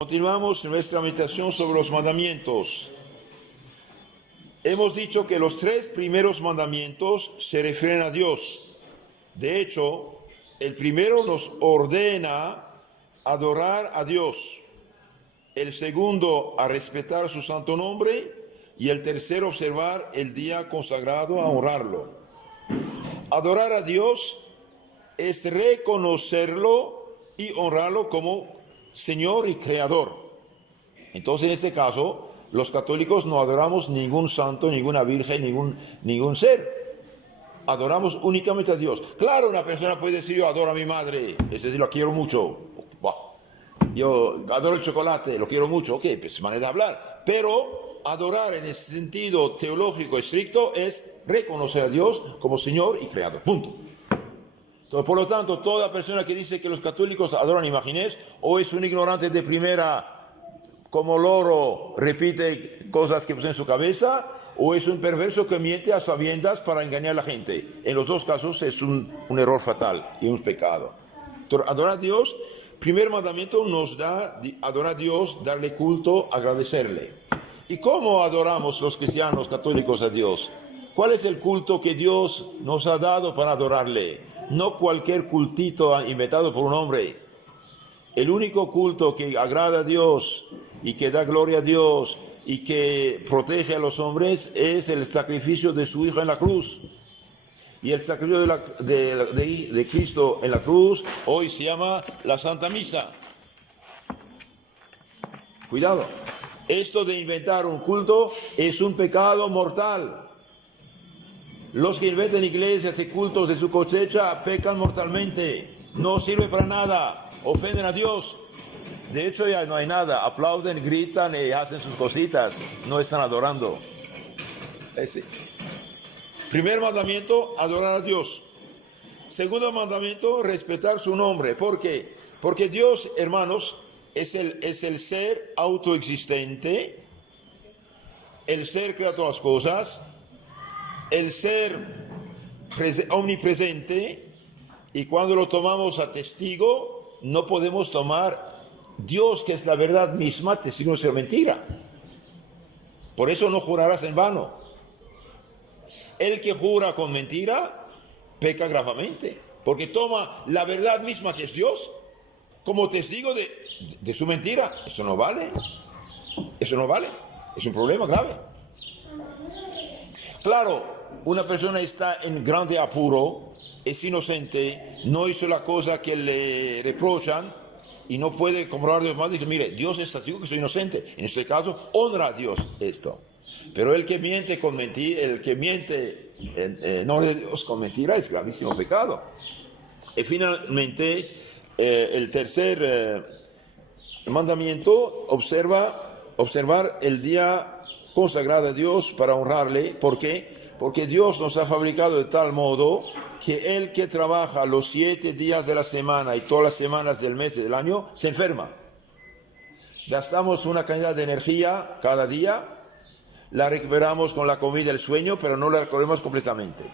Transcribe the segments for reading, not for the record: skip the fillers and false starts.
Continuamos nuestra meditación sobre los mandamientos. Hemos dicho que los 3 primeros mandamientos se refieren a Dios. De hecho, el primero nos ordena adorar a Dios, el segundo a respetar su santo nombre y el tercero observar el día consagrado a honrarlo. Adorar a Dios es reconocerlo y honrarlo como Señor y Creador. Entonces, en este caso, los católicos no adoramos ningún santo, ninguna virgen, ningún ser. Adoramos únicamente a Dios. Claro, una persona puede decir, yo adoro a mi madre, es decir, la quiero mucho. Yo adoro el chocolate, lo quiero mucho. Ok, pues manera de hablar. Pero adorar en ese sentido teológico estricto es reconocer a Dios como Señor y Creador. Punto. Entonces, por lo tanto, toda persona que dice que los católicos adoran imágenes, o es un ignorante de primera, como loro, repite cosas que puso en su cabeza, o es un perverso que miente a sabiendas para engañar a la gente. En los dos casos es un error fatal y un pecado. Entonces, adorar a Dios, primer mandamiento nos da, adorar a Dios, darle culto, agradecerle. ¿Y cómo adoramos los cristianos católicos a Dios? ¿Cuál es el culto que Dios nos ha dado para adorarle? No cualquier cultito inventado por un hombre. El único culto que agrada a Dios y que da gloria a Dios y que protege a los hombres es el sacrificio de su Hijo en la cruz. Y el sacrificio de Cristo en la cruz hoy se llama la Santa Misa. Cuidado. Esto de inventar un culto es un pecado mortal. Los que inventan iglesias y cultos de su cosecha pecan mortalmente. No sirve para nada. Ofenden a Dios. De hecho, ya no hay nada. Aplauden, gritan y hacen sus cositas. No están adorando. Ese. Primer mandamiento, adorar a Dios. Segundo mandamiento, respetar su nombre. ¿Por qué? Porque Dios, hermanos, es el ser autoexistente. El ser crea todas las cosas. El ser omnipresente, y cuando lo tomamos a testigo, no podemos tomar Dios, que es la verdad misma, testigo de ser mentira. Por eso no jurarás en vano. El que jura con mentira, peca gravemente, porque toma la verdad misma, que es Dios, como testigo de su mentira. Eso no vale. Eso no vale. Es un problema grave. Claro, una persona está en grande apuro, es inocente, no hizo la cosa que le reprochan y no puede comprobar a Dios más. Dice, mire, Dios es testigo que soy inocente. En este caso, honra a Dios esto. Pero el que miente con mentira, el que miente en nombre de Dios con mentira es gravísimo pecado. Y finalmente, el tercer mandamiento, observar el día consagrado a Dios para honrarle. ¿Por qué? Porque Dios nos ha fabricado de tal modo que el que trabaja los 7 días de la semana y todas las semanas del mes y del año se enferma. Gastamos una cantidad de energía cada día, la recuperamos con la comida y el sueño, pero no la recuperamos completamente.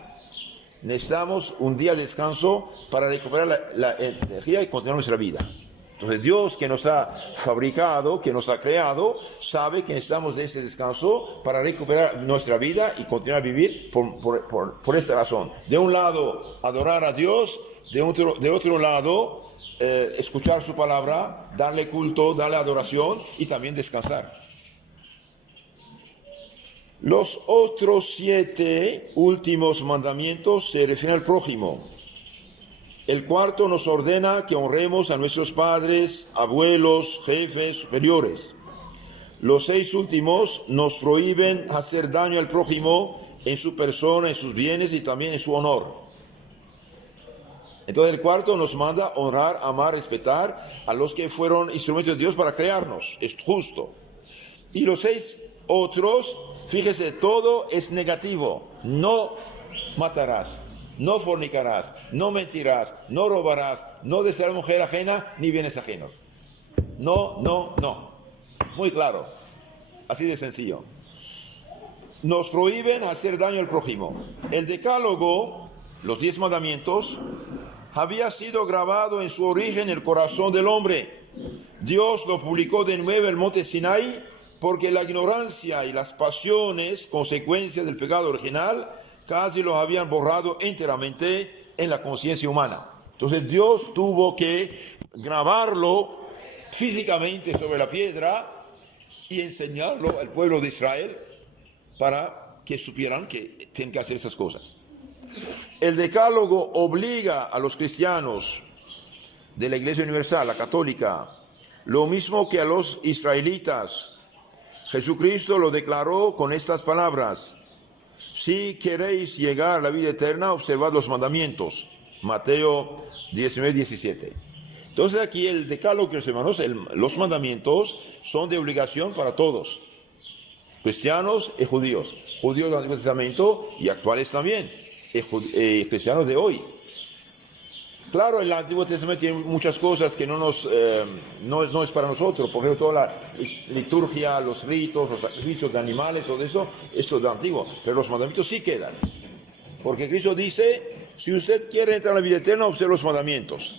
Necesitamos un día de descanso para recuperar la energía y continuar nuestra vida. Entonces Dios, que nos ha fabricado, que nos ha creado, sabe que necesitamos de ese descanso para recuperar nuestra vida y continuar a vivir por esta razón. De un lado, adorar a Dios, de otro lado, escuchar su palabra, darle culto, darle adoración y también descansar. Los otros 7 últimos mandamientos se refieren al prójimo. El cuarto nos ordena que honremos a nuestros padres, abuelos, jefes, superiores. Los 6 últimos nos prohíben hacer daño al prójimo en su persona, en sus bienes y también en su honor. Entonces el cuarto nos manda honrar, amar, respetar a los que fueron instrumentos de Dios para crearnos. Es justo. Y los 6 otros, fíjese, todo es negativo. No matarás. No fornicarás, no mentirás, no robarás, no desearás mujer ajena ni bienes ajenos. No, no, no. Muy claro. Así de sencillo. Nos prohíben hacer daño al prójimo. El decálogo, los 10 mandamientos, había sido grabado en su origen en el corazón del hombre. Dios lo publicó de nuevo en el monte Sinai porque la ignorancia y las pasiones, consecuencias del pecado original, casi los habían borrado enteramente en la conciencia humana. Entonces Dios tuvo que grabarlo físicamente sobre la piedra y enseñarlo al pueblo de Israel para que supieran que tienen que hacer esas cosas. El decálogo obliga a los cristianos de la Iglesia Universal, la católica, lo mismo que a los israelitas. Jesucristo lo declaró con estas palabras: si queréis llegar a la vida eterna, observad los mandamientos. Mateo 19:17. Entonces aquí el decálogo, hermanos, los mandamientos son de obligación para todos, cristianos y judíos del Antiguo Testamento y actuales también, cristianos de hoy. Claro, el Antiguo Testamento tiene muchas cosas que no es para nosotros. Por ejemplo, toda la liturgia, los ritos, los sacrificios de animales, todo eso, esto es de antiguo. Pero los mandamientos sí quedan. Porque Cristo dice: si usted quiere entrar en la vida eterna, observe los mandamientos.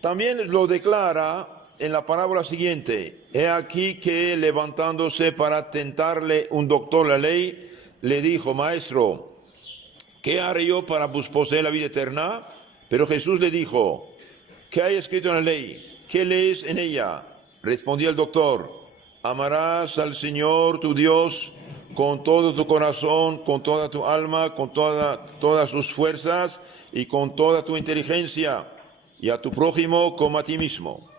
También lo declara en la parábola siguiente: he aquí que, levantándose para tentarle un doctor la ley, le dijo: maestro, ¿qué haré yo para poseer la vida eterna? Pero Jesús le dijo: ¿qué hay escrito en la ley? ¿Qué lees en ella? Respondió el doctor: amarás al Señor tu Dios con todo tu corazón, con toda tu alma, con todas tus fuerzas y con toda tu inteligencia, y a tu prójimo como a ti mismo.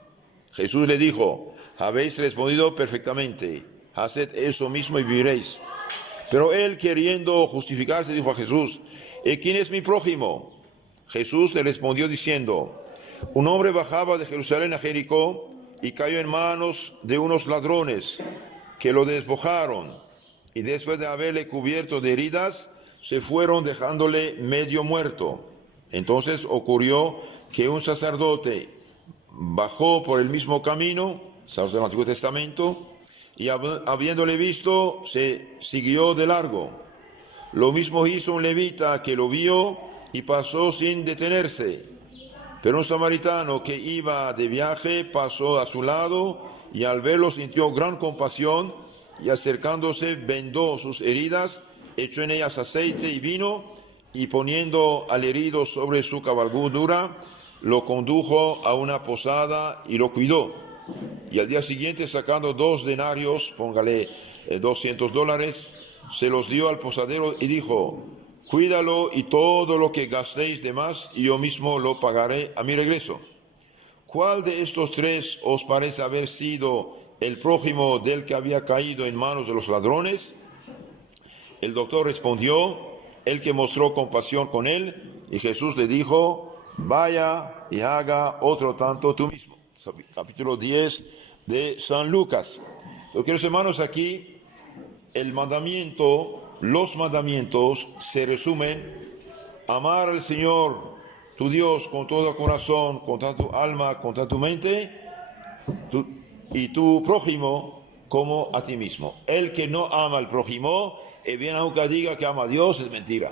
Jesús le dijo: habéis respondido perfectamente, haced eso mismo y viviréis. Pero él, queriendo justificarse, dijo a Jesús: ¿y quién es mi prójimo? Jesús le respondió diciendo: un hombre bajaba de Jerusalén a Jericó y cayó en manos de unos ladrones que lo despojaron, y después de haberle cubierto de heridas, se fueron dejándole medio muerto. Entonces ocurrió que un sacerdote bajó por el mismo camino, sacerdote del Antiguo Testamento, y habiéndole visto, se siguió de largo. Lo mismo hizo un levita que lo vio y pasó sin detenerse. Pero un samaritano que iba de viaje pasó a su lado y al verlo sintió gran compasión, y acercándose vendó sus heridas, echó en ellas aceite y vino, y poniendo al herido sobre su cabalgadura, lo condujo a una posada y lo cuidó. Y al día siguiente, sacando 2 denarios, póngale $200, se los dio al posadero y dijo: cuídalo, y todo lo que gastéis de más, y yo mismo lo pagaré a mi regreso. ¿Cuál de estos 3 os parece haber sido el prójimo del que había caído en manos de los ladrones? El doctor respondió: el que mostró compasión con él. Y Jesús le dijo: vaya y haga otro tanto tú mismo. Capítulo 10 de San Lucas. Entonces, queridos hermanos, aquí los mandamientos se resumen: amar al Señor tu Dios con todo corazón, con toda tu alma, con toda tu mente, y tu prójimo como a ti mismo. El que no ama al prójimo, bien aunque diga que ama a Dios, es mentira.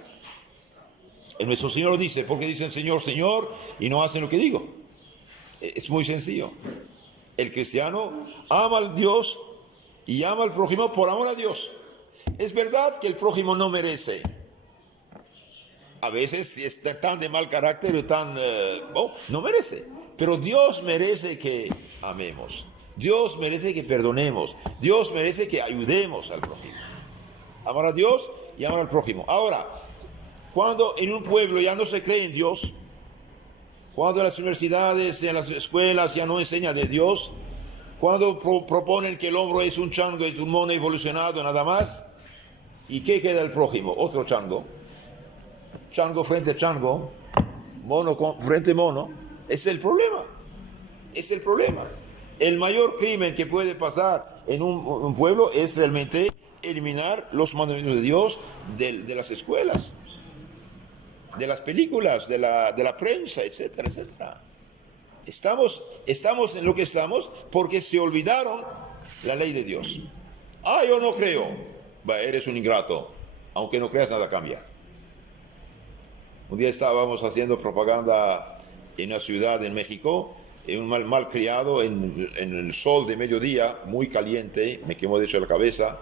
Nuestro Señor lo dice, porque dicen Señor, Señor, y no hacen lo que digo. Es muy sencillo. El cristiano ama al Dios y ama al prójimo por amor a Dios. Es verdad que el prójimo no merece. A veces está tan de mal carácter o no merece. Pero Dios merece que amemos. Dios merece que perdonemos. Dios merece que ayudemos al prójimo. Amar a Dios y amar al prójimo. Ahora, cuando en un pueblo ya no se cree en Dios, cuando en las universidades y en las escuelas ya no enseñan de Dios, cuando proponen que el hombre es un chango y un mono evolucionado nada más, ¿y qué queda el prójimo? Otro chango. Chango frente a chango, mono frente a mono. Es el problema. Es el problema. El mayor crimen que puede pasar en un pueblo es realmente eliminar los mandamientos de Dios de las escuelas, de las películas, de la prensa, etcétera, etcétera. Estamos en lo que estamos porque se olvidaron la ley de Dios. Yo no creo. Eres un ingrato. Aunque no creas, nada cambia. Un día estábamos haciendo propaganda en una ciudad en México, un mal criado en el sol de mediodía, muy caliente, me quemó de hecho la cabeza,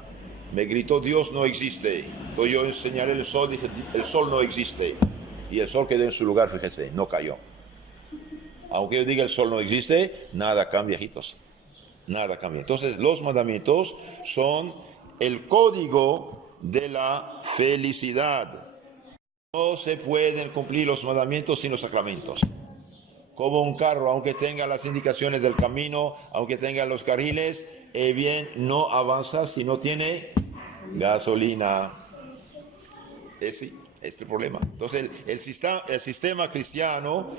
me gritó: Dios no existe. Entonces yo enseñaré el sol, dije: el sol no existe. Y el sol quedó en su lugar, fíjense, no cayó. Aunque yo diga el sol no existe, nada cambia, hijitos. Nada cambia. Entonces los mandamientos son el código de la felicidad. No se pueden cumplir los mandamientos sin los sacramentos. Como un carro, aunque tenga las indicaciones del camino, aunque tenga los carriles, bien, no avanza si no tiene gasolina. Este es el problema. Entonces el sistema cristiano,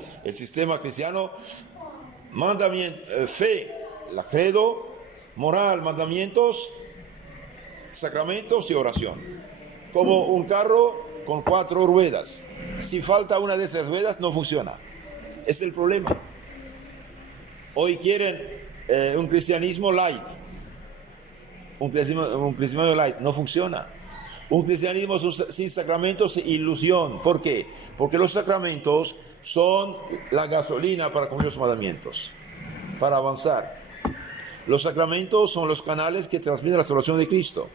mandamiento, fe, la credo, moral, mandamientos, sacramentos y oración. Como un carro con 4 ruedas. Si falta una de esas ruedas, no funciona. Es el problema. Hoy quieren un cristianismo light. Un cristianismo light no funciona. Un cristianismo sin sacramentos es ilusión. ¿Por qué? Porque los sacramentos son la gasolina para cumplir los mandamientos, para avanzar. Los sacramentos son los canales que transmiten la salvación de Cristo.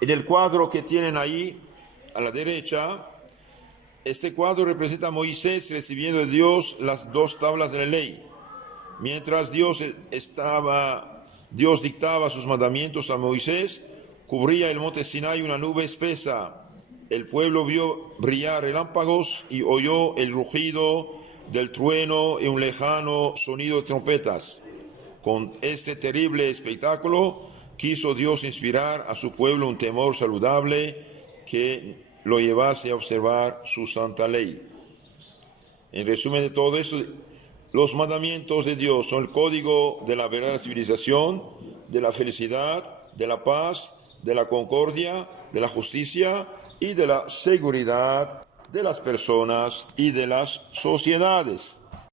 En el cuadro que tienen ahí a la derecha, este cuadro representa a Moisés recibiendo de Dios las 2 tablas de la ley. Mientras Dios dictaba sus mandamientos a Moisés, cubría el monte Sinai una nube espesa. El pueblo vio brillar relámpagos y oyó el rugido del trueno y un lejano sonido de trompetas. Con este terrible espectáculo quiso Dios inspirar a su pueblo un temor saludable que lo llevase a observar su santa ley. En resumen de todo esto, los mandamientos de Dios son el código de la verdadera civilización, de la felicidad, de la paz, de la concordia, de la justicia y de la seguridad de las personas y de las sociedades.